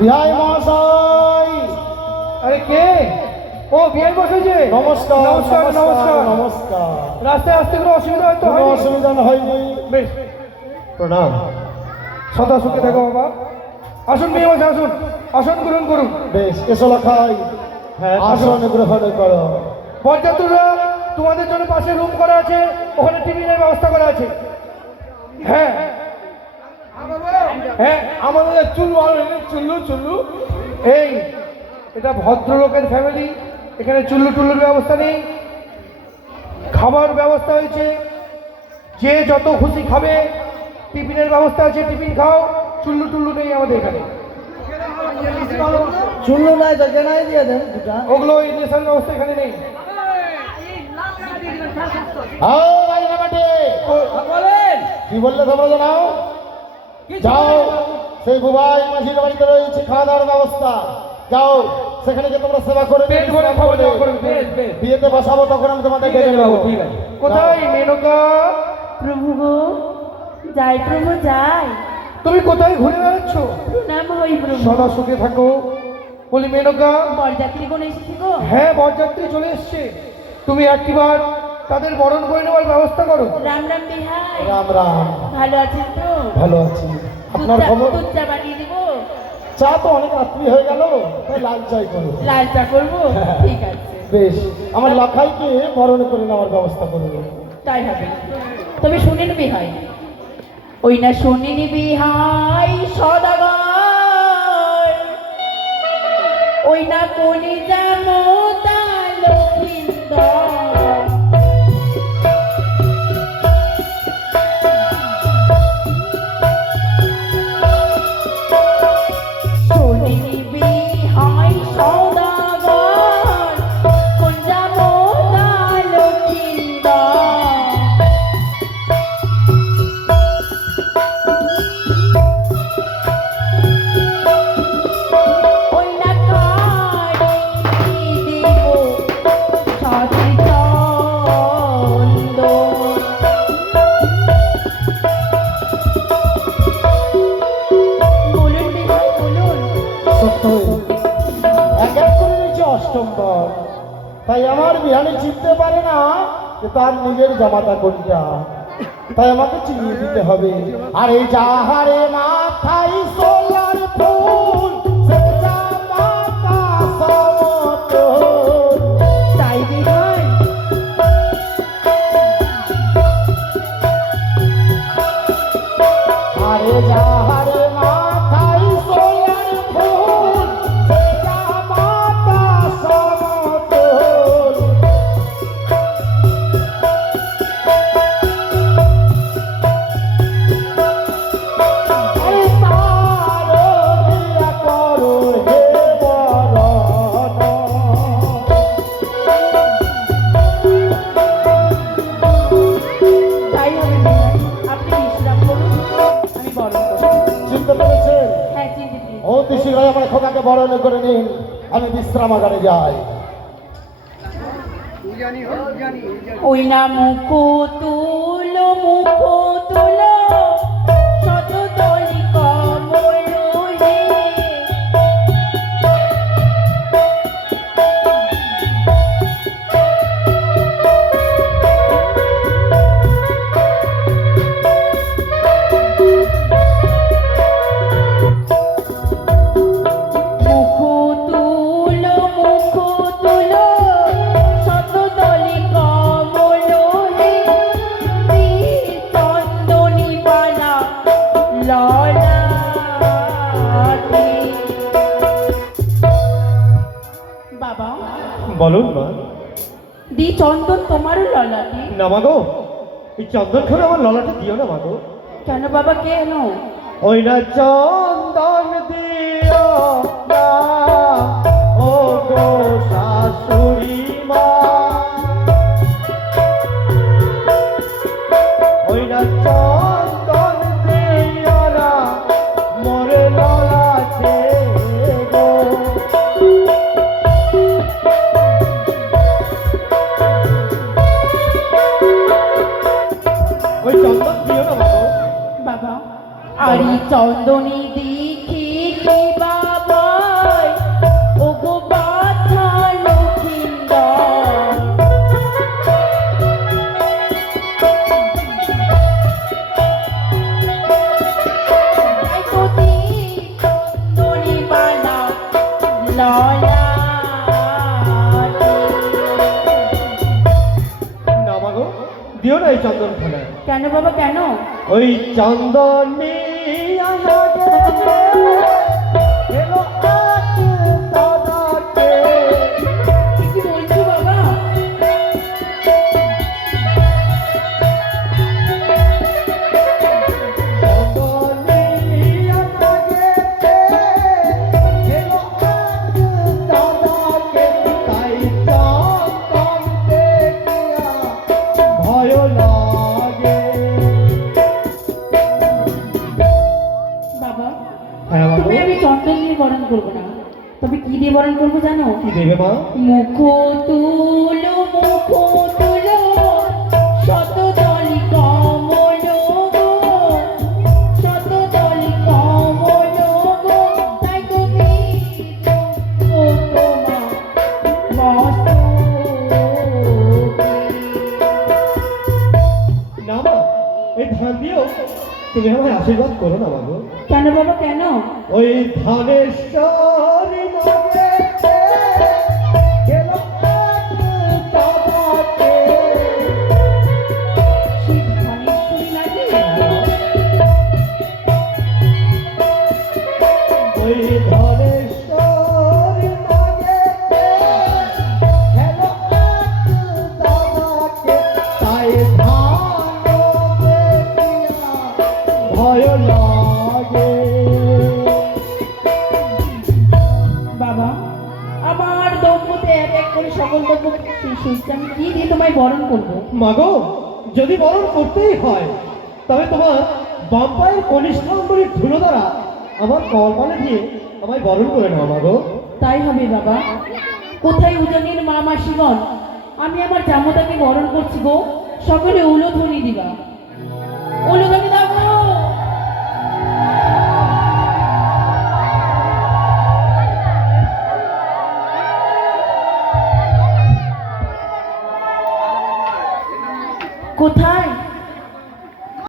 বিহাই মহাশয়। আরে কে? ও বিহাই বসেছে। নমস্কার নমস্কার নমস্কার নমস্কার। রাস্তায় আসতে কোনো অসুবিধা হয়তো কোনো হয়নি? অসুবিধা হয়নি। বেশ, প্রণাম। সদা সুখে থাকো বাবা। আসুন বিয়ে বসে আসুন, আসন গ্রহণ করুন। বেশ, এসো লাখাই। হ্যাঁ, আসন গ্রহণ করো। পর্যাপ্তরা তোমাদের জন্য পাশে রুম করা আছে, ওখানে টিফিনের ব্যবস্থা করা আছে। হ্যাঁ হ্যাঁ, আমাদের চুল্লু এই এটা ভদ্রলোকের ফ্যামিলি, এখানে চুল্লুর ব্যবস্থা নেই। খাবার ব্যবস্থা হয়েছে, যে যত খুশি খাবে। টিফিনের ব্যবস্থা আছে, টিফিন খাও। চুল্লু নেই আমাদের এখানে। চুল্লু নাই তো জেনাই দিয়ে দেন দুটা। ওগুলো ইলেকশন ব্যবস্থা এখানে নেই। কি বললে তোমরা জানাও? যাও, সেই বুবাই মাঝির বাড়িতে রয়েছে খাওয়া দাওয়ার ব্যবস্থা। যাও, সেখানে গিয়ে তোমরা সেবা করে পেট ভরে খাওয়া দাওয়া করবে। বিয়েতে বসাবো, তখন আমি তোমাদের ডেকে নেবো। ঠিক আছে। কোথায় মেনকা? প্রভু গো, যাই প্রভু যাই। তুমি কোথায় ঘুরে বেড়াচ্ছ? প্রণাম হই প্রভু। সদা সুখে থাকো। বলি মেনকা। বরযাত্রী কোন এসেছে গো? হ্যাঁ, বরযাত্রী চলে এসছে। তুমি একটিবার তাদের বরণ করে নেওয়ার ব্যবস্থা করো। রাম রাম বিহাই। রাম রাম। ভালো আছেন তো? ভালো আছি। আপনার খবর? দুধ চা বানিয়ে দিব। চা তো অনেক রাত্রি হয়ে গেল, তাই লাল চাই করো। লাল চা করবো? ঠিক আছে, বেশ, আমার লাখাইকে বরণ করে নেওয়ার ব্যবস্থা করবো। তাই হবে। তবে শুনেন বিহাই, ওই না শুনিনি বিহাই সদাগর, ওই না কোনি জানো তা লক্ষিন্দর। শুনিনি বিহাই সদাগর, কোন জানো তা লক্ষিন্দর। ওই না কারি দিব সাথী চন্দ। বলুন বিহাই বলুন। সত্যই এক এক করে নিচে অষ্টম বার, তাই আমার বিহানে চিনতে পারে না যে তার নিজের জামাতা কোনটা, তাই আমাকে চিনিয়ে দিতে হবে। আর এই যাহারে মাথায় সোলার ফুল, সে জামাতা সমতল। তাই বিহাই আরে যাহারে মাথায় সোলার ফুল, সে জামাতা সমতল। আরে তারো দিয়া করো হে বরণ। তাই হবে বিহাই, আপনি বিশ্রাম করুন, আমি বরণ করব। চিনতে পেরেছেন? হ্যাঁ চিনতে পেরেছি। অতি শীঘ্রই আমার খোকাকে বরণ করে নিন, আমি বিশ্রামাগারে যাই। ওই না মুখ তুলো শতদলি কমল হে। মুখ তুলো শতদলি কমল হে। চন্দনী বালা ললাটে। বাবা, বলুন মা। দি চন্দন তোমারও ললাটে? না মাগো, এই চন্দন খাবে আমার ললাটা দিও না মাগো। কেন বাবা, কেন? ওই না চন্দন দিও না, ও গো শাশুড়ি মা। ওই না চন্দন দিও না, মোরে ললাটে গো। ওই চন্দন দিও না মাগো। বাবা, আরি চন্দনী দেখি কি বাবা দিও না এই চন্দন খানা। কেন বাবা কেন? ওই চন্দন আমাকে এলো আজ দাদাকে। কি বলছো বাবা? বাবা তুমি আমি চন্দন দিয়ে বরণ করবো না, তবে কি দিয়ে বরণ করবো জানো? কি দেবে মা? মুখ তুলো শত দলি কমল গো, শত দলি কমল গো, তাই তো ও তোমার না মা, এই ধান দিয়েও তুমি আমায় আশীর্বাদ করো না বাবু। কেন বাবা কেন? ওই ধানেশ্বরী নামে গেল আজ দাদাকে। সেই ধানেশ্বরী লাগে? ওই ধানেশ্বরী নামে গেল আজ দাদাকে, তাই ধান দেখিয়া ভয় লাগে। বাবা আমার দ্রব্যতে এক এক করে সকল দ্রব্য শেষ হচ্ছে, আমি কি দিয়ে তোমায় বরণ করবো? মাগো, যদি বরণ করতেই হয় তবে তোমার বাম পায়ের কনিষ্ঠ আঙ্গুলের ধুলো দ্বারা আমার কপালে দিয়ে আমায় বরণ করে নাও মাগো। তাই হবে বাবা। কোথায় উজানির মা মাসিগণ, আমি আমার জামতাকে বরণ করছি গো, সকলে উলোধ্বনি দিবা। উলোধ্বনি দাও।